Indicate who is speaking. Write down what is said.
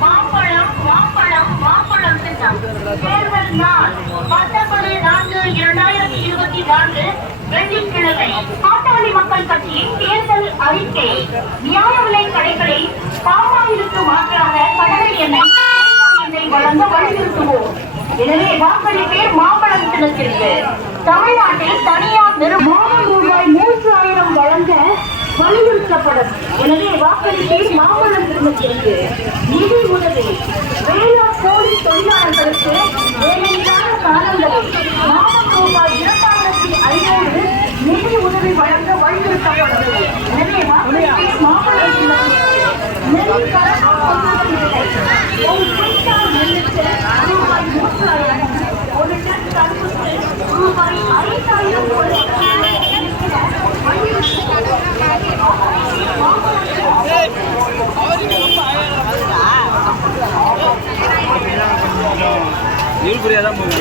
Speaker 1: மாம்பழம் மாம்பழம் மாம்பழம் தேர்தல் நாள் பத்தொன்பது நான்கு இரண்டாயிரத்தி இருபத்தி நான்கு வெள்ளிக்கிழமை பாட்டாளி மக்கள் கட்சியின் தேர்தல் அறிக்கை நியாய விலை கடைகளில் பாமாயிலுக்கு மாற்றாக கடலை எண்ணெய் எண்ணெய் வழங்க வலியுறுத்துவோம் எனவே மாம்பழம் தினத்திற்கு. தமிழ்நாட்டில் தனியார் நிறுவனம் ரூபாய் மூன்று ஆயிரம் வழங்க வலியுறுத்தப்படும். எனவே வாக்களிப்பேர் மாம்பழம் தினத்திற்கு நிதி உதவி. வேளாண் கோடி தொழிலாளர்களுக்கு வேலைக்கான காலங்களில் மாதம் ரூபாய் இரண்டாயிரத்தி ஐநூறு நிதி உதவி வழங்க வலியுறுத்தப்படும். எனவே வாக்களிப்பேர் மாம்பழம் தினத்திற்கு நெல் கரணம்
Speaker 2: இழுபறியாக தான் போகுது